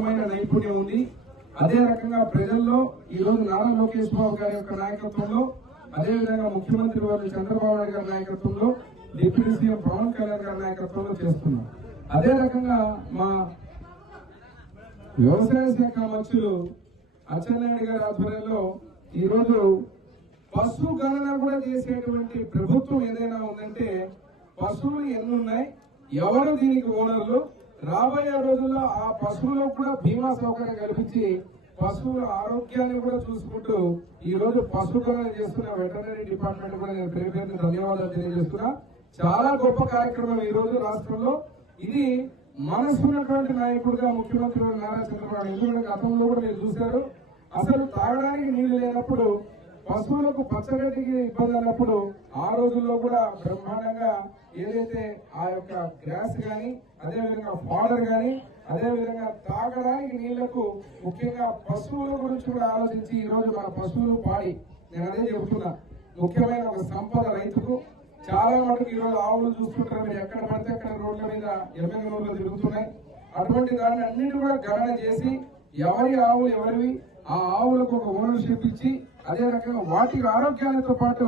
నైపుణ్యం ఉంది. అదే రకంగా ప్రజల్లో ఈ రోజు నారా లోకేష్ బాబు గారి యొక్క నాయకత్వంలో అదే విధంగా ముఖ్యమంత్రి వారు చంద్రబాబు నాయుడు గారి నాయకత్వంలో డిప్యూటీ సీఎం పవన్ కళ్యాణ్ గారి నాయకత్వంలో చేస్తున్నాం. అదే రకంగా మా వ్యవసాయ శాఖ మంత్రులు అచ్చెన్నాయుడు గారి ఆధ్వర్యంలో ఈ రోజు పశు గణన కూడా చేసేటువంటి ప్రభుత్వం ఏదైనా ఉందంటే పశువులు ఎన్ని ఉన్నాయి? ఎవరు దీనికి ఓనర్లు? రాబోయే రోజుల్లో ఆ పశువులకు కూడా బీమా సౌకర్యం కల్పించి పశువుల ఆరోగ్యాన్ని కూడా చూసుకుంటూ ఈ రోజు పశు చేస్తున్న వెటర్నరీ డిపార్ట్మెంట్ కూడా నేను పేరు పేరున ధన్యవాదాలు తెలియజేస్తున్నా. చాలా గొప్ప కార్యక్రమం ఈ రోజు రాష్ట్రంలో. ఇది మనసున్నటువంటి నాయకుడిగా ముఖ్యమంత్రి నారా చంద్రబాబు ఎందుకంటే గతంలో కూడా మీరు చూశారు అసలు తాగడానికి నీళ్ళు లేనప్పుడు పశువులకు పచ్చగడ్డికి ఇబ్బంది అన్నప్పుడు ఆ రోజుల్లో కూడా బ్రహ్మాండంగా ఏదైతే ఆ యొక్క గ్రాస్ కానీ అదేవిధంగా ఫాడర్ కానీ అదేవిధంగా తాగడానికి నీళ్ళకు ముఖ్యంగా పశువుల గురించి కూడా ఆలోచించి ఈ రోజు మన పశువులు పాడి. నేను అదే చెబుతున్నా. ముఖ్యమైన ఒక సంపద రైతుకు చాలా మటుకు ఈ రోజు ఆవులు చూస్తుంటారు. మీరు ఎక్కడ పడితే అక్కడ రోడ్ల మీద ఎమ్మెల్యే రోడ్లు తిరుగుతున్నాయి. అటువంటి దాన్ని అన్నిటి కూడా గణన చేసి ఎవరి ఆవులు ఎవరివి ఆ ఆవులకు ఒక ఓనర్షిప్ ఇచ్చి అదే రకంగా వాటి ఆరోగ్యాలతో పాటు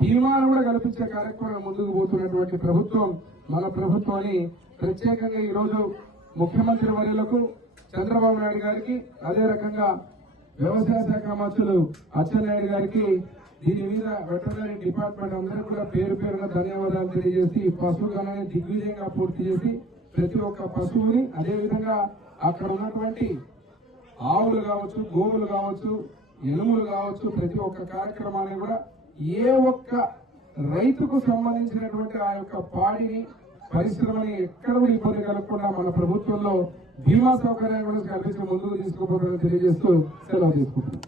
బీమాను కూడా కల్పించే కార్యక్రమం ముందుకు పోతున్నటువంటి ప్రభుత్వం మన ప్రభుత్వాన్ని ప్రత్యేకంగా ఈరోజు ముఖ్యమంత్రి వర్యులకు చంద్రబాబు నాయుడు గారికి అదే రకంగా వ్యవసాయ శాఖ మంత్రులు అచ్చెన్నాయుడు గారికి దీని మీద వెటర్నరీ డిపార్ట్మెంట్ అందరూ కూడా పేరు పేరున ధన్యవాదాలు తెలియజేసి పశువు గణాన్ని దిగ్విజయంగా పూర్తి చేసి ప్రతి ఒక్క పశువుని అదేవిధంగా అక్కడ ఉన్నటువంటి ఆవులు కావచ్చు గోవులు కావచ్చు ఎనుములు కావచ్చు ప్రతి ఒక్క కార్యక్రమాన్ని కూడా ఏ ఒక్క రైతుకు సంబంధించినటువంటి ఆ యొక్క పాడిని పరిశ్రమని ఎక్కడ కూడా ఇబ్బంది కలగకుండా మన ప్రభుత్వంలో బీమా సౌకర్యాన్ని కూడా కల్పించిన ముందుకు తీసుకుపోతారని తెలియజేస్తూ సెలవు తీసుకుంటున్నాం.